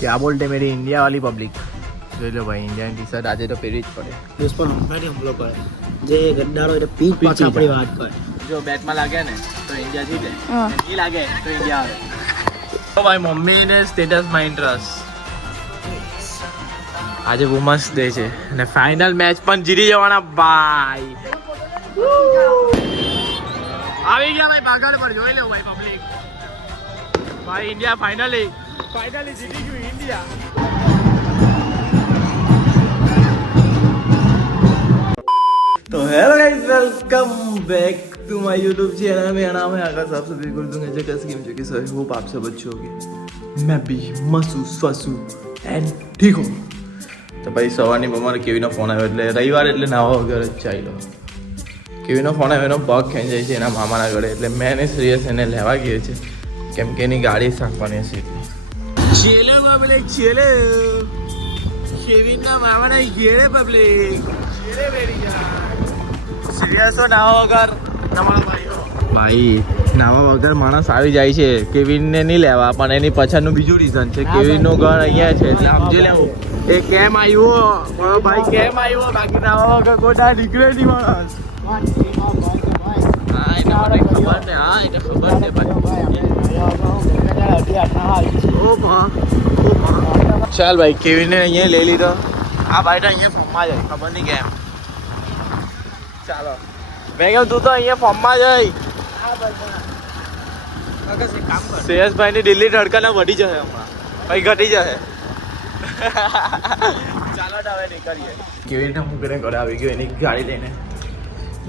क्या बोलते मेरी इंडिया वाली पब्लिक જોઈ લો ભાઈ ઇન્ડિયન ટી શર્ટ આજે તો પહેરવી જ પડે. દેશ પર હમલો કરે જે ગદ્દારો એટલે પીઠ પાછળ આપણી વાત કરે. જો બેટમાં લાગે ને તો ઇન્ડિયા જીતે, નહીં લાગે તો ઇન્ડિયા આવે. તો ભાઈ મમ્મીને સ્ટેટસમાં ઇન્ટરેસ્ટ. આજે વુમન્સ ડે છે અને ફાઇનલ મેચ પણ જીતી જવાના ભાઈ. આવી ગયા ભાઈ ભાગાડ પર જોઈ લો ભાઈ પબ્લિક. ભાઈ ઇન્ડિયા ફાઇનલી જીતી ગયું ઇન્ડિયા. तो hello guys welcome back to my YouTube channel. मेरा नाम है आकाश. आप सभी को दूंगा जगह स्कीम जो कि सही होप आप सब अच्छे होंगे. मैं भी मस्त स्वस्थ एंड ठीक हूँ. तो भाई સવારની અમારે કેવીનો ફોન આવ્યો એટલે રવિવાર એટલે નાવા વગર જ ચાલ્યો. કેવીનો ફોન આવ્યો એનો પગ ખેંચાઈ છે એના મામાના ઘરે એટલે મેં એને સિરિયસ એને લેવા ગયો છે કેમ કે એની ગાડી સાંકવાની હશે એટલે. ચેલે પબ્લિક ચેલે કેવીનના મામાના ઘેરે પબ્લિક ઘેરે બેરી જા. સિરિયસ નાવા વગર ભાઈ નાવા વગર માણસ આવી જાય છે. કેવિનને નહીં લેવા પણ એની પાછળનું બીજું રીઝન છે. કેવિનનું ઘર અહીંયા છે એટલે સમજી લેવું એ કેમ આવ્યો ભાઈ કેમ આવ્યો. બાકી નાવા વગર કોઈ નીકળે નહીં માણસ. હા એને મને ખબર ને. હા એને ખબર છે ભાઈ. ચાલ ભાઈ કેવિનને અહીંયા લઈ લીધો. આ ભાઈ તો અહીંયા ફોર્મમાં જાય ખબર નહીં કેમ. ચાલો મેં કહ્યું તું તો અહીંયા ફોર્મમાં જઈ. શ્રેયસભાઈની દિલ્હી ધડકન વધી જશે હમણાં ભાઈ ઘટી જશે. ચાલો હવે નીકળીએ. કેવી રીતે હું ઘરે આવી ગયો એની ગાડી લઈને.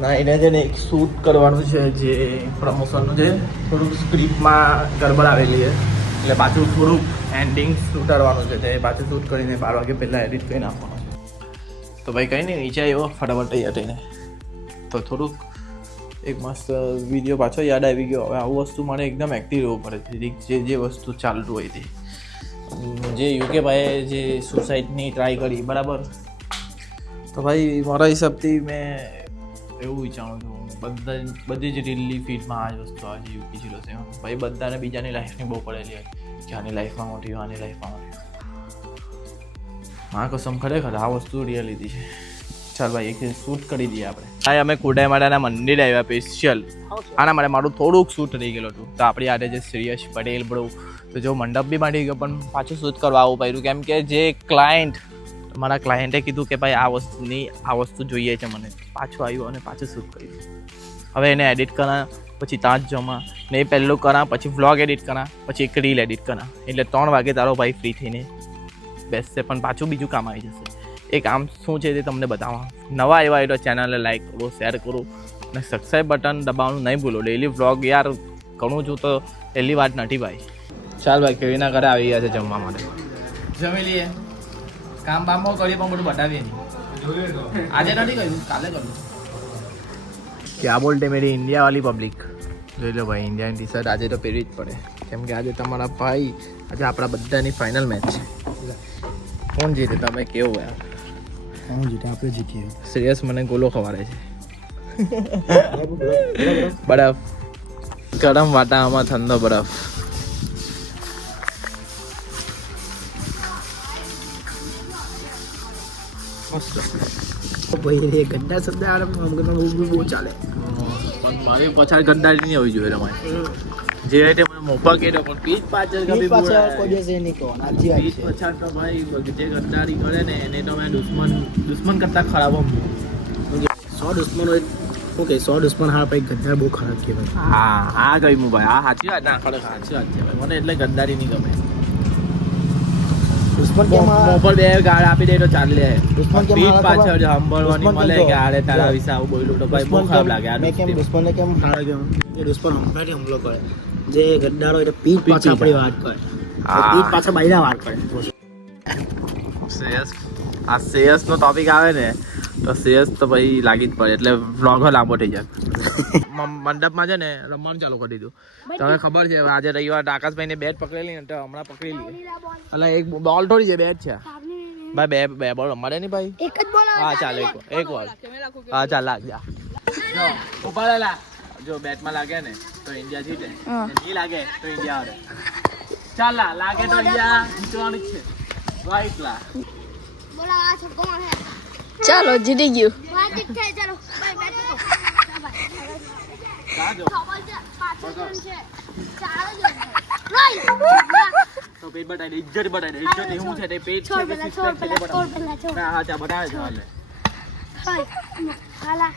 ના એને છે ને એક શૂટ કરવાનું છે જે પ્રમોશનનું છે. થોડુંક સ્ક્રિપ્ટમાં ગડબડ આવેલી છે એટલે પાછું થોડુંક એન્ડિંગ ઉતારવાનું છે તે પાછું શૂટ કરીને 12 વાગે પહેલાં એડિટ કરી નાખવાનું છે. તો ભાઈ કંઈ નહીં નીચે આવ્યો ફટાફટ તૈયાર થઈને તો થોડુંક એક મસ્ત વિડીયો પાછો યાદ આવી ગયો. હવે આવું વસ્તુ મારે એકદમ એક્ટિવ રહેવું પડે. જે વસ્તુ ચાલતું હોય તે જે યુકે ભાઈએ જે સુસાઇડની ટ્રાય કરી બરાબર. તો ભાઈ મારા હિસાબથી મેં એવું વિચારું છું બધી જ રીલની ફીડમાં આ જ વસ્તુ આવે છે યુકે ચીલો છે ભાઈ. બધાને બીજાની લાઈફની બહુ પડેલી હોય કે આની લાઈફમાં મોટી હોય આની લાઈફમાં મોટી. હા કસમ ખરેખર આ વસ્તુ રિયાલિટી છે. ચાલ ભાઈ એક શૂટ કરી દઈએ આપણે. ભાઈ અમે કુડાઈ માતાના મંદિર આવ્યા સ્પેશિયલ આના માટે. મારું થોડુંક શૂટ રહી ગયેલું હતું તો આપણી આજે જે શ્રેયસ પટેલ બ્રો તો જો મંડપ બી માંડી ગયો પણ પાછું શૂટ કરવા આવવું પડ્યું કેમ કે જે મારા ક્લાયન્ટે કીધું કે ભાઈ આ વસ્તુ જોઈએ છે મને. પાછું આવ્યું અને પાછું શૂટ કર્યું. હવે એને એડિટ કરા પછી ત્યાં જ જમા ને એ પહેલું કરા પછી વ્લોગ એડિટ કરા પછી એક રીલ એડિટ કરા એટલે 3 વાગે તારો ભાઈ ફ્રી થઈને બેસશે પણ પાછું બીજું કામ આવી જશે. એ કામ શું છે તે તમને બતાવવા. નવા આવ્યા હોય તો ચેનલને લાઈક કરો શેર કરો અને સબસ્ક્રાઈબ બટન દબાવવાનું નહીં ભૂલો. ડેલી વ્લોગ યાર કરું છું તો પહેલી વાત નથી ભાઈ. ચાલ ભાઈ કેવીના ઘરે આવી ગયા છે જમવા માટે. જમી લઈએ. કામ બામો કરીએ પણ બધું બતાવીએ નહીં. આજે નથી કર્યું કાલે કરું. ક્યાં બોલતે મેરી ઇન્ડિયા વાલી પબ્લિક. જોઈ લો ભાઈ ઇન્ડિયન ટી શર્ટ આજે તો પહેરવી જ પડે કેમ કે આજે તમારા ભાઈ આજે આપણા બધાની ફાઇનલ મેચ છે. કોણ જીતે તમે કેવું યાર. હું જીતે આપણે જીતીએ. સિરિયસ મને ગોલો ખવાડે છે. બરફ ગરમ વાટામાં ઠંડો બરફ. ભાઈ ગદ્દા શબ્દ બહુ ચાલે પણ મારી પાછળ ગદ્દારી નહીં હોવી જોઈએ તમારે. જે રીતે મને મોફા કર્યો પણ પીઠ પાછળ કભી કોઈ દિવસ એ નહીં કહેવાનું. પીઠ પાછળ તો ભાઈ જે ગદ્દારી કરે ને એને તો મેં દુશ્મન કરતા ખરાબ સમજુ. 100 દુશ્મન હોય ઓકે 100 દુશ્મન હા ભાઈ ગદ્દાર બહુ ખરાબ કહેવાય. હા આ ગયું ભાઈ આ સાચી વાત ના ખરેખર સાચી વાત છે ભાઈ. મને એટલે ગદ્દારી નહીં ગમે. દુશ્મન કે મોપર બે ગાળ આપી દે તો ચાલે. દુશ્મન કે પીઠ પાછળ સાંભળવાની મળે કે આરે તારા વિશે આવું બોલ્યું તો ભાઈ બહુ ખરાબ લાગે. મેં કેમ દુશ્મનને કેમ હારા ગયો એ દુશ્મન હમલો કરે જે ગદ્દારો એટલે પીઠ પાછળ આપણી વાત કરે પીઠ પાછળ બાયના વાત કરે. શ્રેયસનો ટોપિક આવે ને તો શ્રેયસ તો ભાઈ લાગી જ પડે એટલે વ્લોગ લાંબો થઈ જાય. મંડપમાં છે ને રમવાનું ચાલુ કરી દીધું. તમને ખબર છે આજે રવિવાર આકાશભાઈને બેટ પકડેલી ને તો હમણાં પકડી લઈએ. એટલે એક બોલ થોડી છે બેટ છે ભાઈ. બે બોલ રમાડે નહીં ભાઈ. એક જ બોલ. હા ચાલે એક બોલ. હા ચાલ લાગ જા. જો ઉપાડેલા જો બેટમાં લાગે ને તો ઇન્ડિયા જીતે, નહીં લાગે તો ઇન્ડિયા હારે. ચાલ લાગે તો અહીંયા જીતવાનું જ છે વાઈટ લા બોલા આ છક્કો મારે ચાલો જીતી ગયું વાઈટ છે ચાલો બાય જાજો પાછળ છે ચાલો જો રોય તો પેટ બટાઈ દે ઇજ્જત બટાઈ દે ઇજ્જત એવું છે તે પેટ છે કે સિક્સ પેક છે તે બટાઈ ના હા ચા બટાઈ દે હાલે હાલા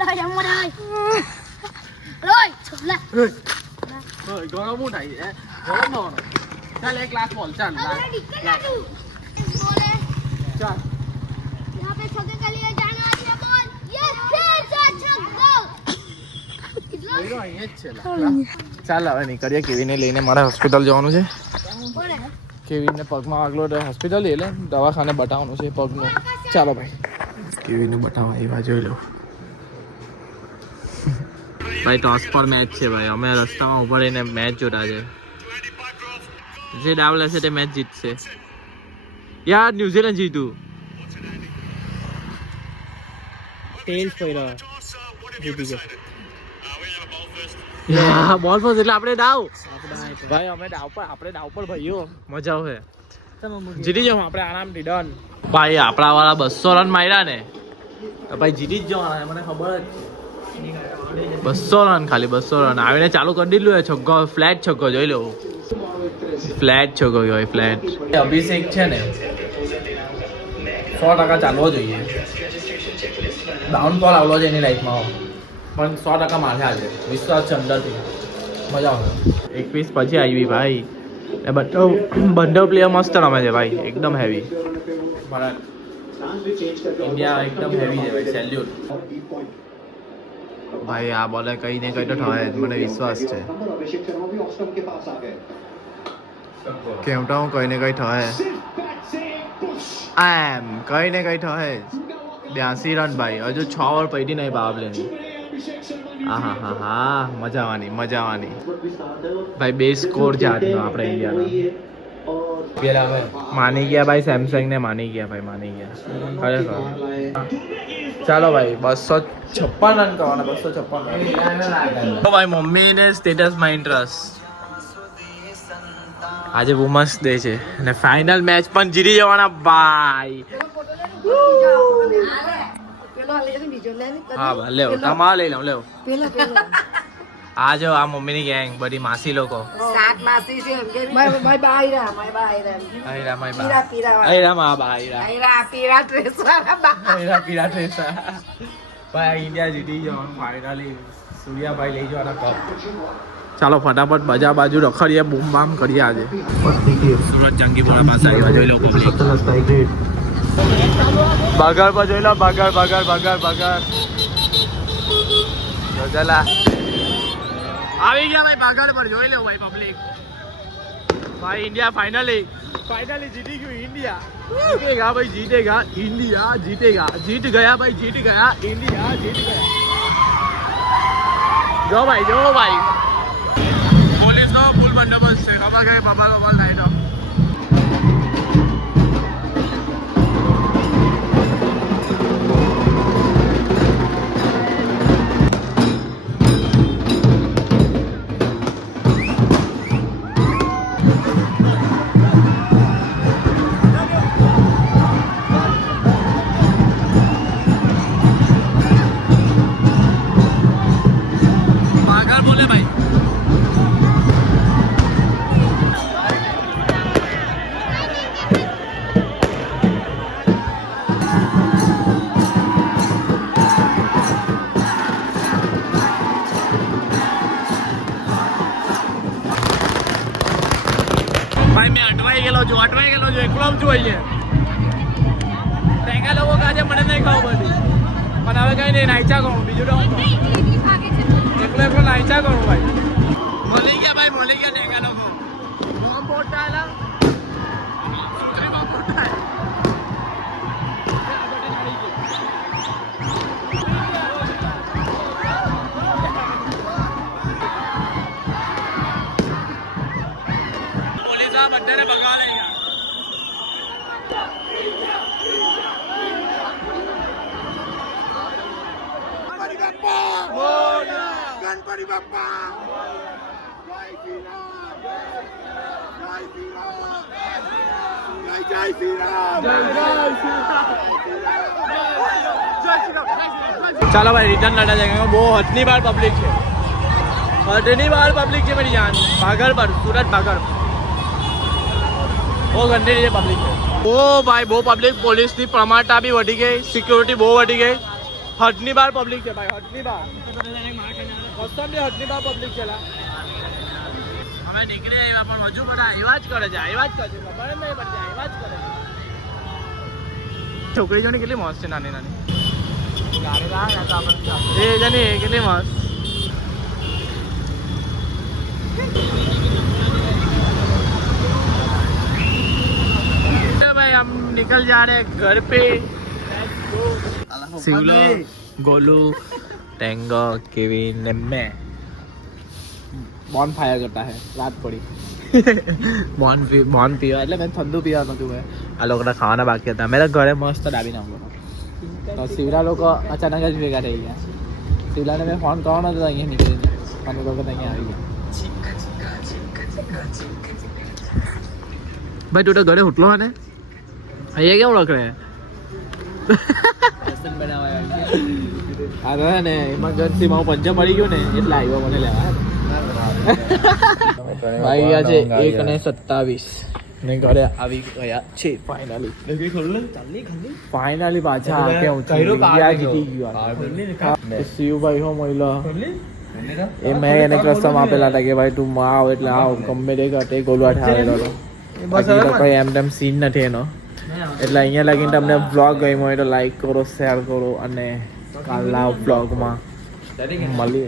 રોય મોરે રોય છોલા ઓય ઘણો મોટા છે ઘણો નો ચાલ એક લાખ બોલ ચાલ अरे निकल ना तू बोले ચાલ यहाँ पे छक्के के लिए जाने वाली है बॉल ये फिर से छक्का ભઈરો અહીંયા જ છે ચાલ હવે નીકળીએ કેવીને લઈને મારે હોસ્પિટલ જવાનું છે बोले કેવીને પગમાં આગલો તો હોસ્પિટલ લઈ લે દવાખાને બતાવવાનું છે પગનું ચાલો ભાઈ કેવીને બતાવવા એવા જોઈ લો ભાઈ ટોસ પર મેચ છે ભાઈ અમે રસ્તામાં ઉભા રહીને મેચ જોતા છે જે દાવ લેશે તે મેચ જીતશે યાર ન્યુઝીલેન્ડ જીતું ટેલ્સ પડ્યો જીતી ગયો યા બોલ ફોર્સ એટલે આપણે દાવ ભાઈ અમે દાવ પર આપણે દાવ પર ભાઈઓ મજા આવે જીતી જાવ આપણે આરામથી ડન ભાઈ આપણા વાળા 200 રન માર્યા ને તો ભાઈ જીતી જ જવાના મને ખબર જ 200 રન ખાલી 200 રન આવીને ચાલુ કરી દીધું એ છગ્ગો ફ્લેટ છગ્ગો જોઈ લો ફ્લેટ છગ્ગો હોય ફ્લેટ અભિષેક છે ને 100% ચાલવો જોઈએ ડાઉનફોલ આવલો છે એની લાઈફમાં પણ 100% માથે આજે વિશ્વાસ છે અંદરથી મજા આવે 21 પછી આવી ભાઈ એ બંને પ્લેયર મસ્ત રમે છે ભાઈ એકદમ હેવી ભારત ઇન્ડિયા એકદમ હેવી છે ભાઈ સેલ્યુટ ભાઈ આ બોલે કઈ ને કઈ તો થાય મને વિશ્વાસ છે કેવટા હું કઈ ને કઈ થાય એમ કઈ ને કઈ થાય 82 રન ભાઈ હજુ 6 ઓવર પડી નહીં પાવર પ્લેની હા હા હા મજા આવવાની ભાઈ બે સ્કોર છે આજનો આપણે ઇન્ડિયાનો માની ગયા ભાઈ સેમસંગ ને માની ગયા ખરેખર ચાલો ભાઈ 256 રન કરવાના 256 તો ભાઈ મમ્મીને સ્ટેટસમાં ઇન્ટરેસ્ટ આજે વુમન્સ ડે છે અને ફાઇનલ મેચ પણ જીતી જવાના ભાઈ હા ભાઈ લેવો તમારે લઈ લઉં લેવો આ જો આ મમ્મીની ગેંગ બધી માસી લોકો સાત માસી છે ભાઈ બાયરા પીરા ડ્રેસ વાળા પીરા ટ્રેસા ભાઈ ઇન્ડિયા જીતી જવાનું ફાઇનલી સૂર્યાભાઈ લઈ જવાના કપ ચાલો ફટાફટ બજા બાજુ રખડીએ બૂમ બામ કરીએ આજે સુરત જંગીપુરા પાસે આવ્યા જોઈ લો બગર પર જોઈ લો બગર જોજલા આવી ગયા ભાઈ બગર પર જોઈ લો ભાઈ પબ્લિક ભાઈ ઇન્ડિયા ફાઇનલી જીતી ગયું ઇન્ડિયા જીतेगा भाई जीतेगा इंडिया जीतेगा जीत गया भाई जीत गया इंडिया जीत गया જો ભાઈ પોલીસ નો ફૂલ બંદોબસ્ત છે ખબર ગઈ બાબા નો બોલ નાઈ તો ભાઈ મેં અટવાઈ ગયેલો છું એકલો છું અહીંયા ટેકા લોકો કાજે મને નહીં ખબર પડી પણ હવે કઈ નહીં નાઈચા કરું બીજું તો એકલો નાઈચા કરું ભાઈ મોલી ગયા ટેકા લોકો બોમ્બ પોતા એલા બધાને ભગવા લઈ ગયા ગણપતિ બાપ્પા चलो भाई रिटर्न लड़ा जाएगा वो हटनी बार पब्लिक है हटनी बार पब्लिक है मेरी जान भागर पर सूरत भागर वो घंटे नीचे पब्लिक है ओ भाई वो पब्लिक पुलिस की प्रमाणता भी वधी गई सिक्योरिटी वो वधी गई हटनी बार पब्लिक है भाई हटनी बार हटनी बार पब्लिक चला અમે નીકળી આવ્યા પણ હજુ બધા આવ્યા જ કરે છે ખબર જ નહીં પડતી આવ્યા જ કરે છે છોકરી જોની કેટલી મસ્ત છે નાની નાની એ જની કેટલી મસ્ત भाई हम निकल जा रहे हैं घर पे शिवलो गोलू टेंगो केविन ने मैं बॉन फायर करता है रात पड़ी बॉन पीवा એટલે મેં ઠંડુ પીવા નતું મેં આ લોકોના ખાવાના બાકી હતા મેરા ઘરે મસ્ત ડાબી નાખો તો શિવલા લોકો અચાનક જ ભેગા થઈ ગયા શિવલાને મેં ફોન કરવાનો હતો અહીંયા નીકળીને અમે લોકો અહીંયા આવી ગયા ભાઈ તું તો ઘરે ઉઠલો ને અહીંયા કેમ રખડે હા ને ઇમરજન્સીમાં હું પંચર પડી ગયો ને એટલે આવ્યો મને લેવા ભાઈ ગયા છે 1:27 ને ઘરે આવી ગયા છે ફાઇનલી પાછા કેવું જીતી ગયો શિવભાઈ હો મહિલા એ મેં એને કસ્ટમ આપેલા હતા કે ભાઈ તું આવ એટલે આવ ગમે તે ઘટે ગોલવા ઠાવેલો હતો બાકી તો કઈ એમ તેમ સીન નથી એનો એટલે અહીંયા લગીને તમને બ્લોગ ગમ્યો હોય તો લાઈક કરો શેર કરો અને કાલના બ્લોગમાં મળીએ